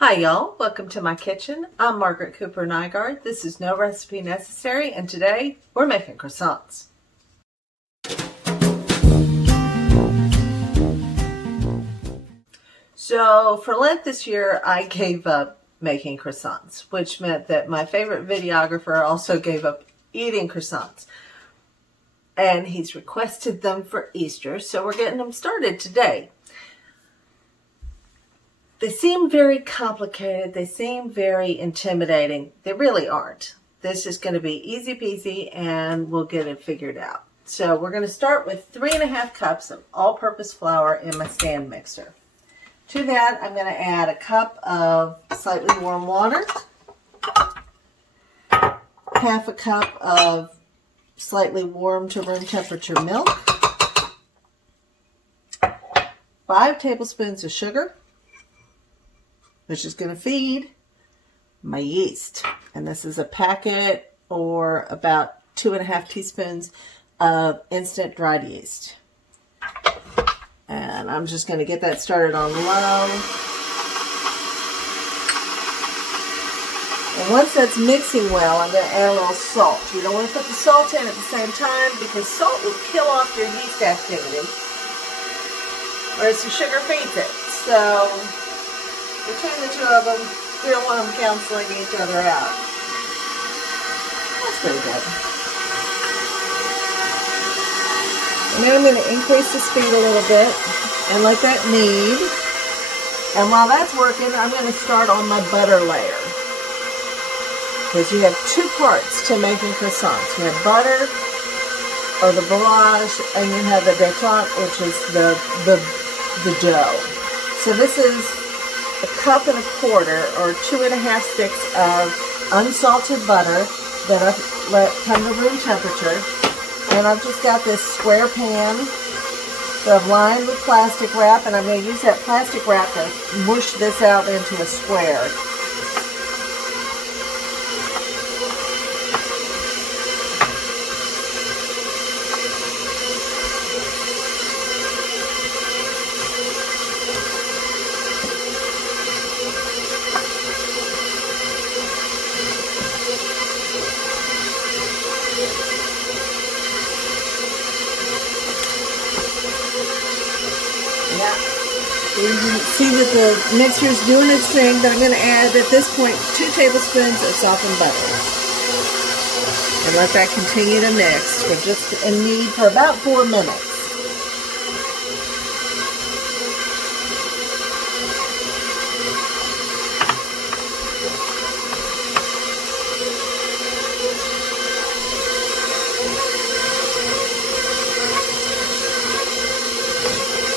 Hi y'all, welcome to my kitchen. I'm Margaret Cooper Nygaard. This is No Recipe Necessary, and today we're making croissants. So for Lent this year, I gave up making croissants, which meant that my favorite videographer also gave up eating croissants. And he's requested them for Easter, so we're getting them started today. They seem very complicated. They seem very intimidating. They really aren't. This is going to be easy peasy and we'll get it figured out. So we're going to start with 3½ cups of all-purpose flour in my stand mixer. To that, I'm going to add a cup of slightly warm water, half a cup of slightly warm to room temperature milk, 5 tablespoons of sugar, which is going to feed my yeast. And this is a packet or about 2½ teaspoons of instant dried yeast. And I'm just going to get that started on low. And once that's mixing well, I'm going to add a little salt. You don't want to put the salt in at the same time because salt will kill off your yeast activity, whereas the sugar feeds it. So between the two of them, we don't want them canceling each other out. That's pretty good. And then I'm going to increase the speed a little bit and let that knead. And while that's working, I'm going to start on my butter layer. Because you have 2 parts to making croissants. You have butter, or the barrage, and you have the détente, which is the dough. So this is 1¼ cup or 2½ sticks of unsalted butter that I've let come to room temperature. And I've just got this square pan that I've lined with plastic wrap, and I'm going to use that plastic wrap to mush this out into a square. You can see that the mixture is doing its thing, but I'm going to add at this point 2 tablespoons of softened butter. And let that continue to mix for just a knead for about 4 minutes.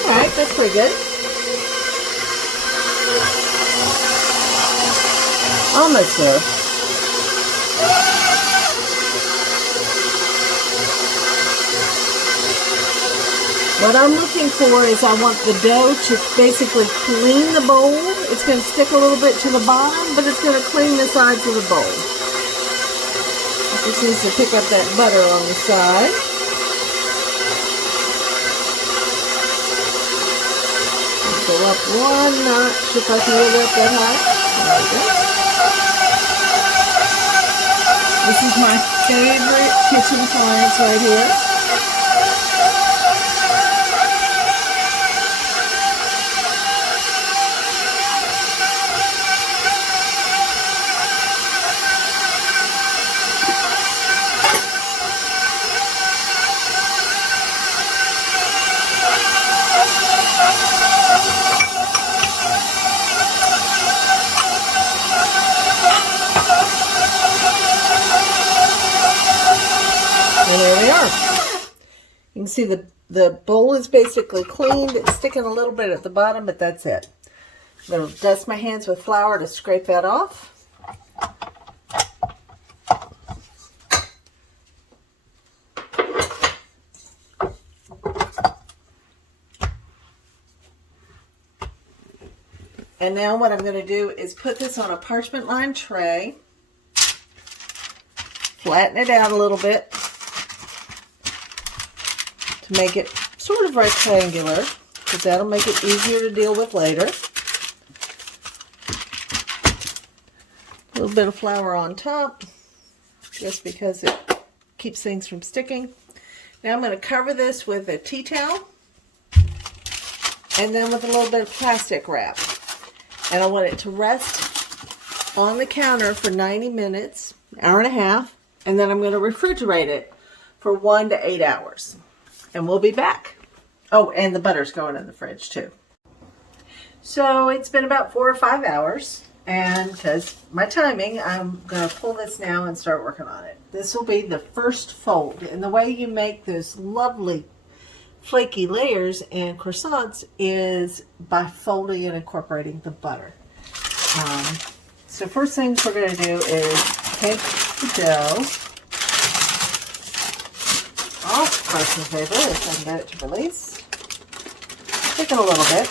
Alright, that's pretty good. Almost there. What I'm looking for is I want the dough to basically clean the bowl. It's going to stick a little bit to the bottom, but it's going to clean the sides of the bowl. It just needs to pick up that butter on the side. Go up 1 notch if I can get it up that high. There we go. This is my favorite kitchen appliance right here. And there we are. You can see the bowl is basically cleaned. It's sticking a little bit at the bottom, but that's it. I'm going to dust my hands with flour to scrape that off. And now what I'm going to do is put this on a parchment lined tray, flatten it out a little bit to make it sort of rectangular, because that'll make it easier to deal with later. little bit of flour on top, just because it keeps things from sticking. Now I'm going to cover this with a tea towel, and then with a little bit of plastic wrap. And I want it to rest on the counter for 90 minutes, hour and a half, and then I'm going to refrigerate it for 1 to 8 hours. And we'll be back. Oh, and the butter's going in the fridge too. So it's been about 4 or 5 hours, and because my timing, I'm going to pull this now and start working on it. This will be the first fold, and the way you make those lovely flaky layers and croissants is by folding and incorporating the butter. So first things we're going to do is take the dough off parchment paper, if I can get it to release. Take it a little bit.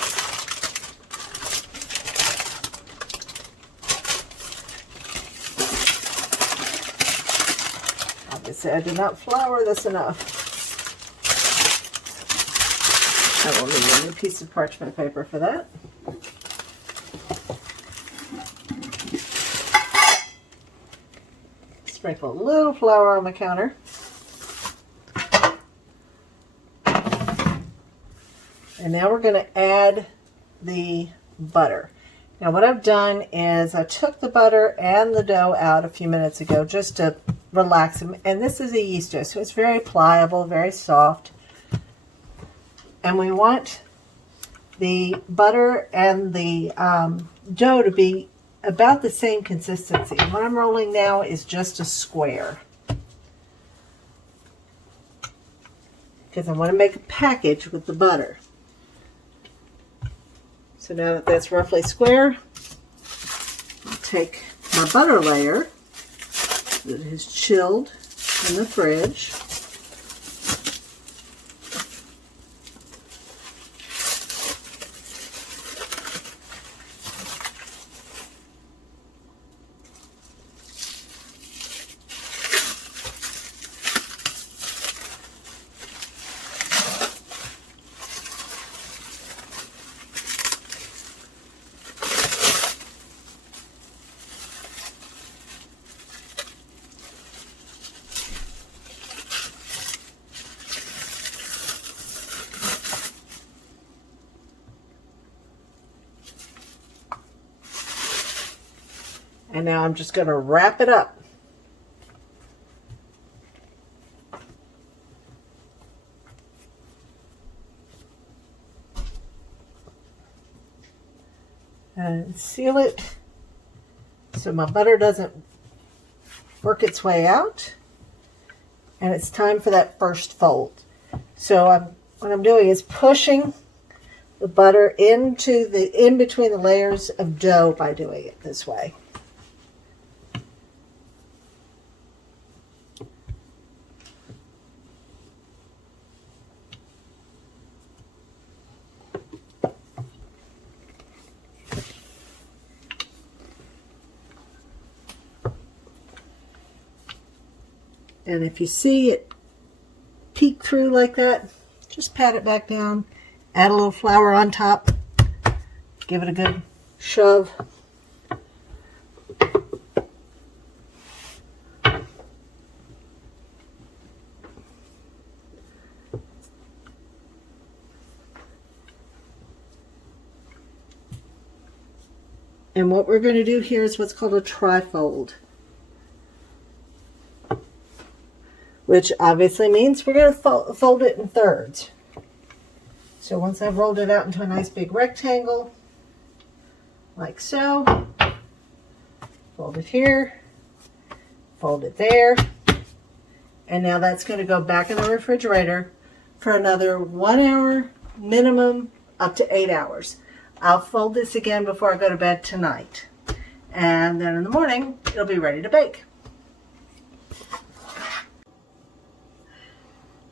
Obviously I did not flour this enough. I will need a new piece of parchment paper for that. Sprinkle a little flour on the counter. And now we're going to add the butter. Now what I've done is I took the butter and the dough out a few minutes ago just to relax them. And this is a yeast dough, so it's very pliable, very soft. And we want the butter and the dough to be about the same consistency. What I'm rolling now is just a square, because I want to make a package with the butter. So now that that's roughly square, I'll take my butter layer that is chilled in the fridge. And now I'm just going to wrap it up. And seal it so my butter doesn't work its way out. And it's time for that first fold. So what I'm doing is pushing the butter into in between the layers of dough by doing it this way. And if you see it peek through like that, just pat it back down, add a little flour on top, give it a good shove. And what we're going to do here is what's called a trifold, which obviously means we're going to fold it in thirds. So once I've rolled it out into a nice big rectangle, like so, fold it here, fold it there, and now that's going to go back in the refrigerator for another 1 hour minimum, up to 8 hours. I'll fold this again before I go to bed tonight, and then in the morning it'll be ready to bake.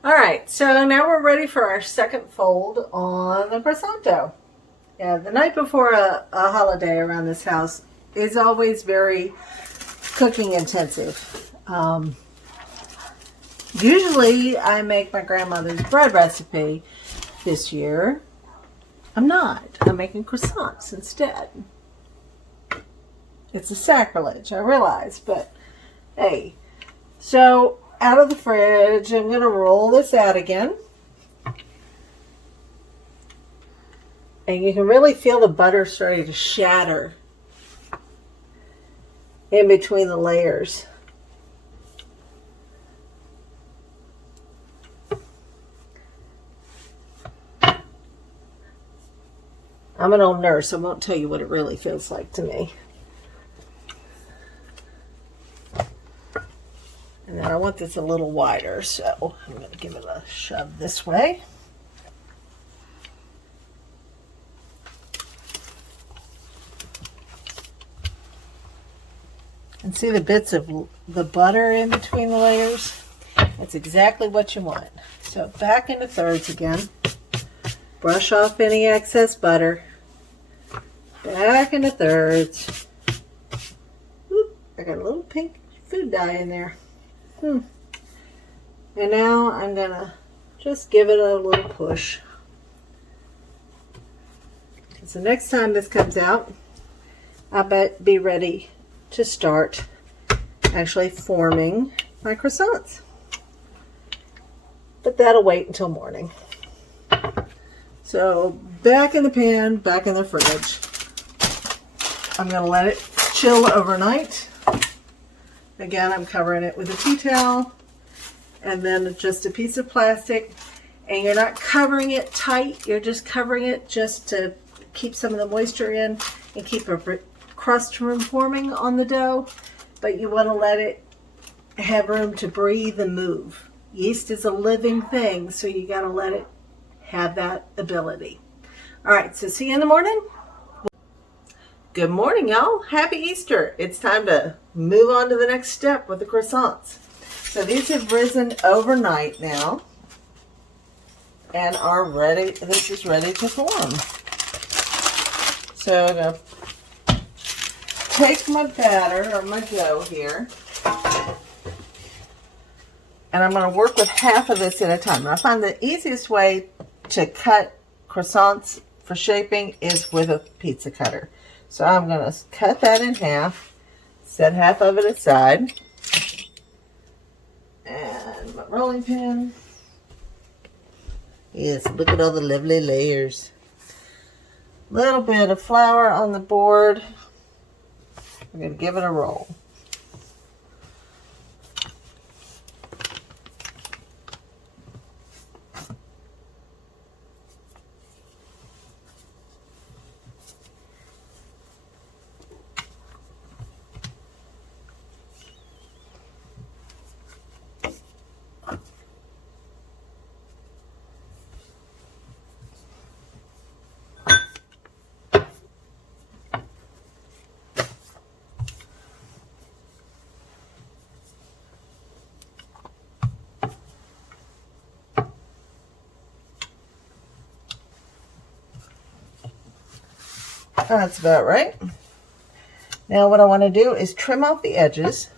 Alright, so now we're ready for our second fold on the croissant dough. Yeah, the night before a holiday around this house is always very cooking intensive. Usually I make my grandmother's bread recipe. This year I'm not. I'm making croissants instead. It's a sacrilege, I realize, but hey. So out of the fridge, I'm going to roll this out again. And you can really feel the butter starting to shatter in between the layers. I'm an old nurse, I won't tell you what it really feels like to me. And then I want this a little wider, so I'm going to give it a shove this way. And see the bits of the butter in between the layers? That's exactly what you want. So back into thirds again. Brush off any excess butter. Back into thirds. Oop, I got a little pink food dye in there. And now I'm going to just give it a little push. So next time this comes out, I'll be ready to start actually forming my croissants. But that'll wait until morning. So back in the pan, back in the fridge. I'm going to let it chill overnight. Again, I'm covering it with a tea towel and then just a piece of plastic. And you're not covering it tight, you're just covering it just to keep some of the moisture in and keep a crust from forming on the dough. But you want to let it have room to breathe and move. Yeast is a living thing, so you got to let it have that ability. All right, so see you in the morning. Good morning, y'all. Happy Easter. It's time to move on to the next step with the croissants. So these have risen overnight now and are ready. This is ready to form. So I'm going to take my batter or my dough here, and I'm going to work with half of this at a time. I find the easiest way to cut croissants for shaping is with a pizza cutter. So I'm going to cut that in half, set half of it aside, and my rolling pin. Yes, look at all the lovely layers. Little bit of flour on the board. I'm going to give it a roll. That's about right. Now what I want to do is trim off the edges.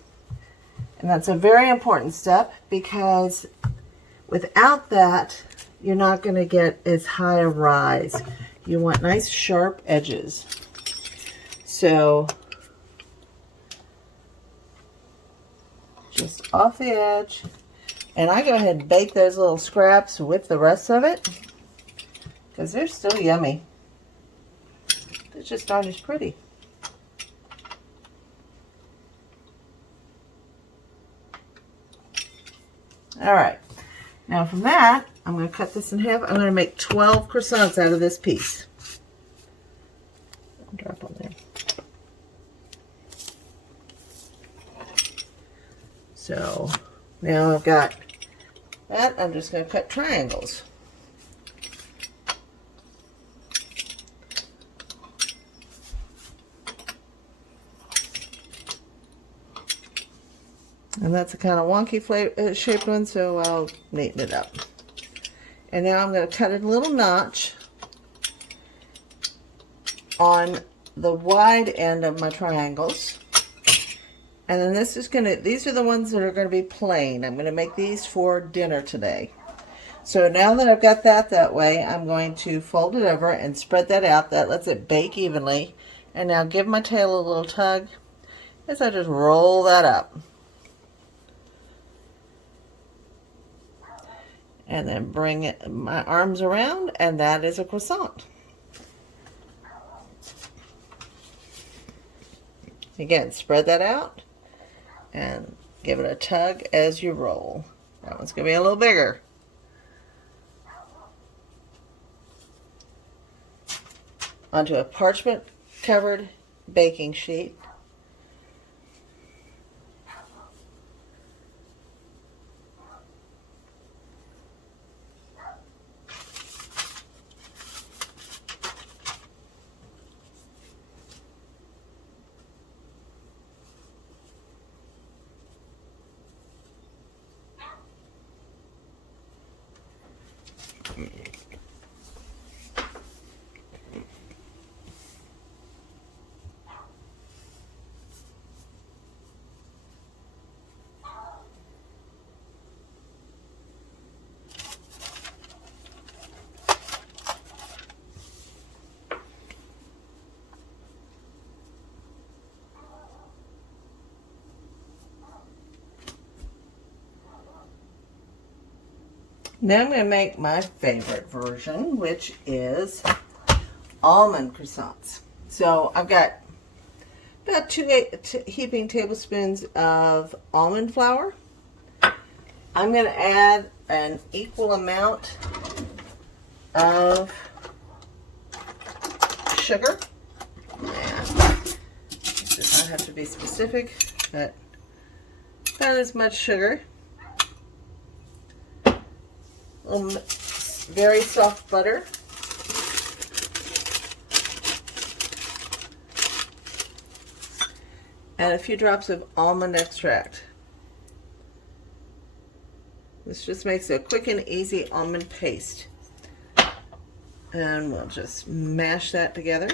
And that's a very important step because without that, you're not going to get as high a rise. You want nice sharp edges. So just off the edge. And I go ahead and bake those little scraps with the rest of it because they're still yummy. It's just aren't as pretty. All right. Now from that, I'm going to cut this in half. I'm going to make 12 croissants out of this piece. Drop on there. So now I've got that. I'm just going to cut triangles. And that's a kind of wonky shaped one, so I'll neaten it up. And now I'm going to cut a little notch on the wide end of my triangles. And then this is going to, these are the ones that are going to be plain. I'm going to make these for dinner today. So now that I've got that way, I'm going to fold it over and spread that out. That lets it bake evenly. And now give my tail a little tug is I just roll that up. And then bring my arms around, and that is a croissant. Again, spread that out and give it a tug as you roll. That one's going to be a little bigger. Onto a parchment covered baking sheet. Now I'm going to make my favorite version, which is almond croissants. So I've got about 2 heaping tablespoons of almond flour. I'm going to add an equal amount of sugar. And this does not have to be specific, but about as much sugar. Very soft butter. And a few drops of almond extract. This just makes a quick and easy almond paste. And we'll just mash that together.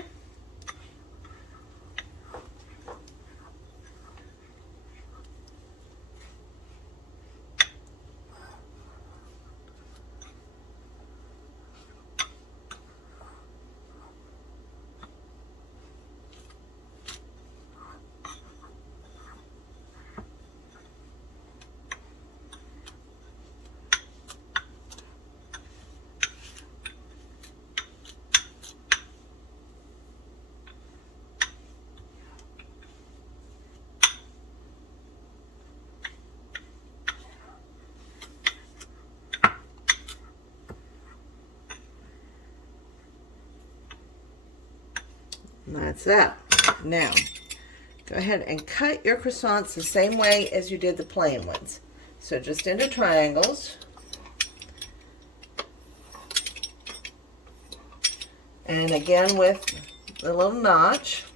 And that's that. Now, go ahead and cut your croissants the same way as you did the plain ones. So just into triangles. And again with the little notch.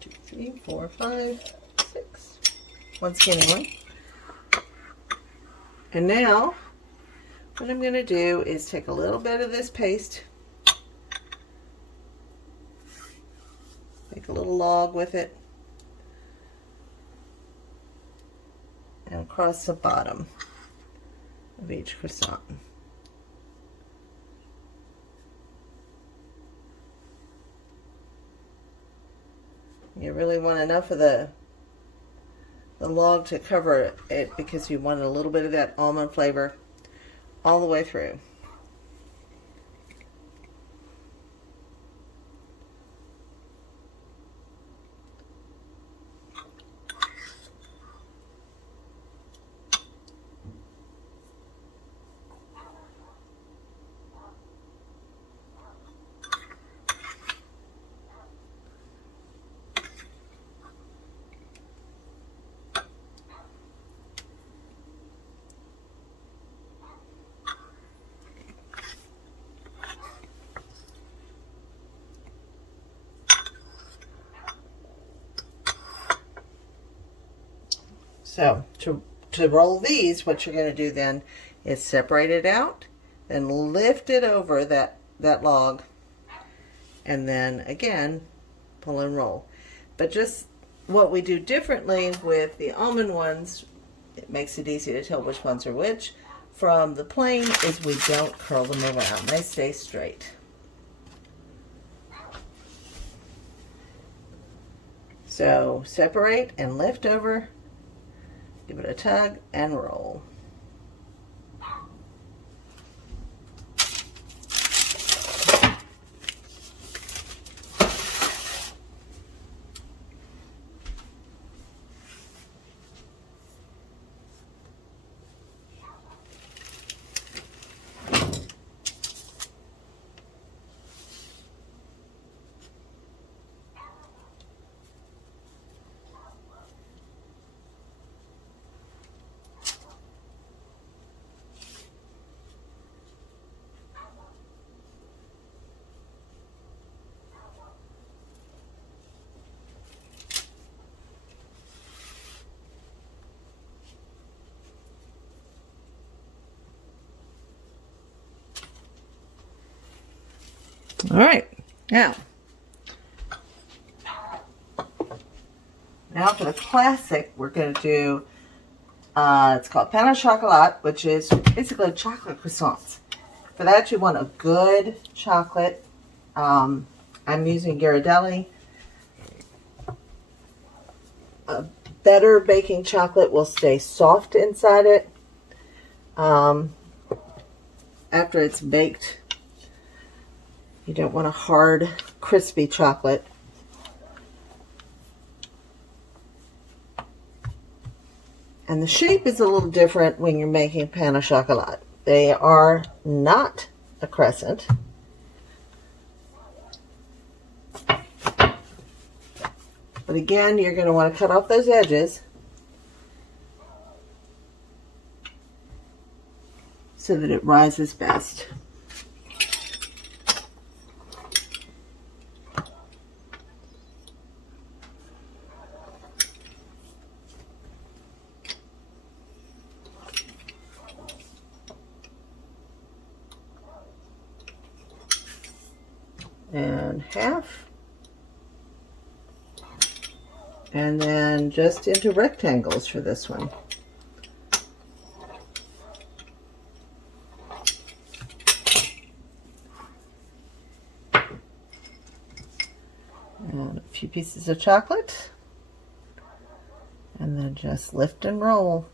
2, 3, 4, 5, 6. One skinny one. And now, what I'm going to do is take a little bit of this paste, make a little log with it, and across the bottom of each croissant. You really want enough of the log to cover it because you want a little bit of that almond flavor all the way through. So to roll these, what you're going to do then is separate it out, then lift it over that log, and then again pull and roll. But just what we do differently with the almond ones, it makes it easy to tell which ones are which, from the plain, is we don't curl them around. They stay straight. So separate and lift over, give it a tug and roll. All right, now for the classic, we're going to do, it's called pain au chocolat, which is basically chocolate croissants. For that, you want a good chocolate. I'm using Ghirardelli. A better baking chocolate will stay soft inside it after it's baked. You don't want a hard, crispy chocolate. And the shape is a little different when you're making pain au chocolat. They are not a crescent. But again, you're going to want to cut off those edges so that it rises best. And half, and then just into rectangles for this one. And a few pieces of chocolate, and then just lift and roll.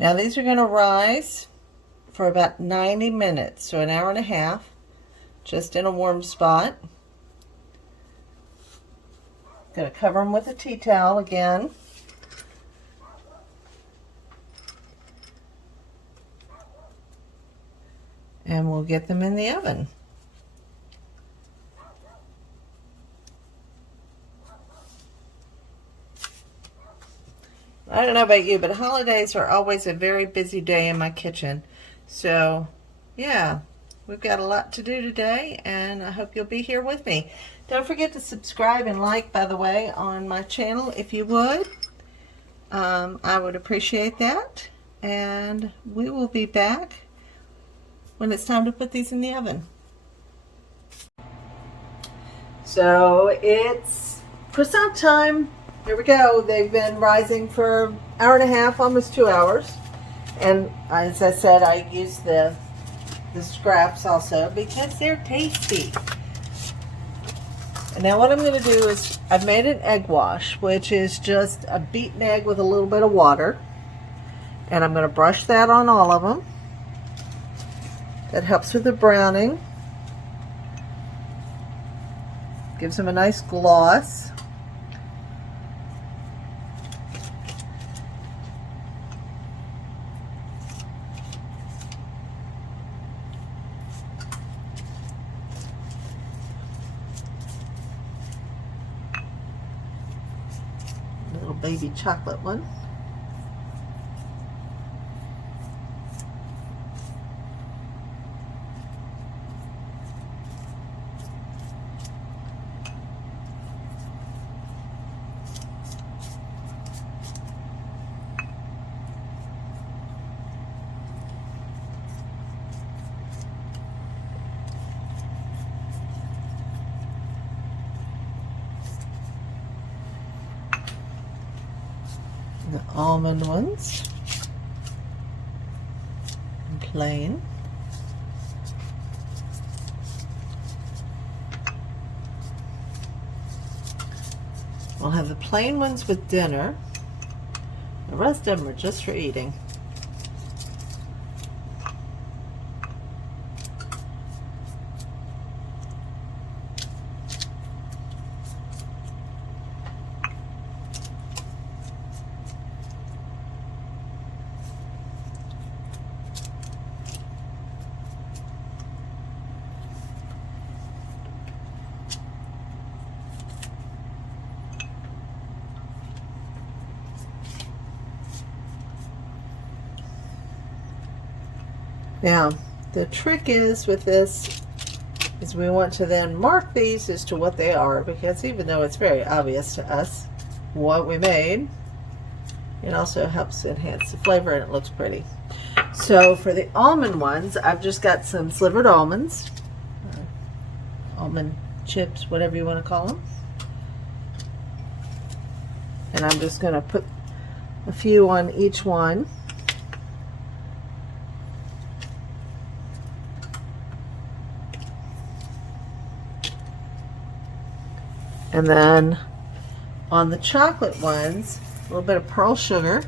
Now these are going to rise for about 90 minutes, so an hour and a half, just in a warm spot. Going to cover them with a tea towel again. And we'll get them in the oven. I don't know about you, but holidays are always a very busy day in my kitchen. So, yeah, we've got a lot to do today, and I hope you'll be here with me. Don't forget to subscribe and like, by the way, on my channel if you would. I would appreciate that. And we will be back when it's time to put these in the oven. So, it's croissant time. Here we go. They've been rising for an hour and a half, almost 2 hours. And as I said, I use the scraps also because they're tasty. And now what I'm going to do is I've made an egg wash, which is just a beaten egg with a little bit of water. And I'm going to brush that on all of them. That helps with the browning. Gives them a nice gloss. Little baby chocolate one. The almond ones. plain. We'll have the plain ones with dinner. The rest of them are just for eating. Now, the trick is with this is we want to then mark these as to what they are, because even though it's very obvious to us what we made, it also helps enhance the flavor and it looks pretty. So for the almond ones, I've just got some slivered almonds, almond chips, whatever you want to call them. And I'm just going to put a few on each one. And then on the chocolate ones, a little bit of pearl sugar.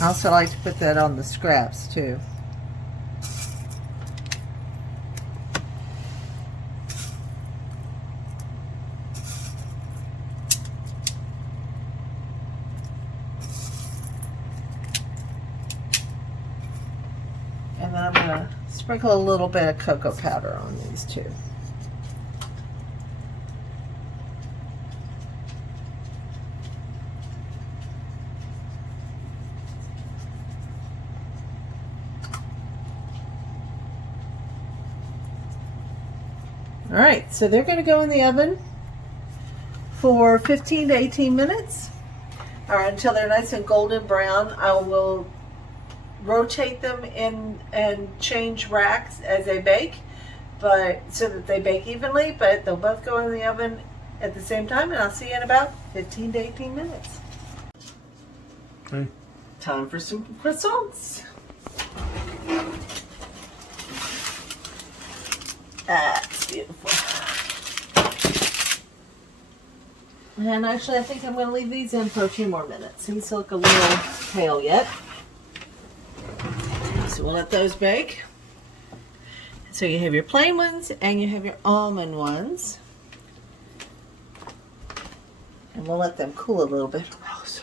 I also like to put that on the scraps too. And then I'm going to sprinkle a little bit of cocoa powder on these too. Alright, so they're going to go in the oven for 15 to 18 minutes, or until they're nice and golden brown. I will rotate them in and change racks as they bake, but so that they bake evenly, but they'll both go in the oven at the same time, and I'll see you in about 15 to 18 minutes. Okay. Time for some croissants. That's beautiful. And actually, I think I'm going to leave these in for a few more minutes. These look a little pale yet. So we'll let those bake. So you have your plain ones and you have your almond ones. And we'll let them cool a little bit. Oh, so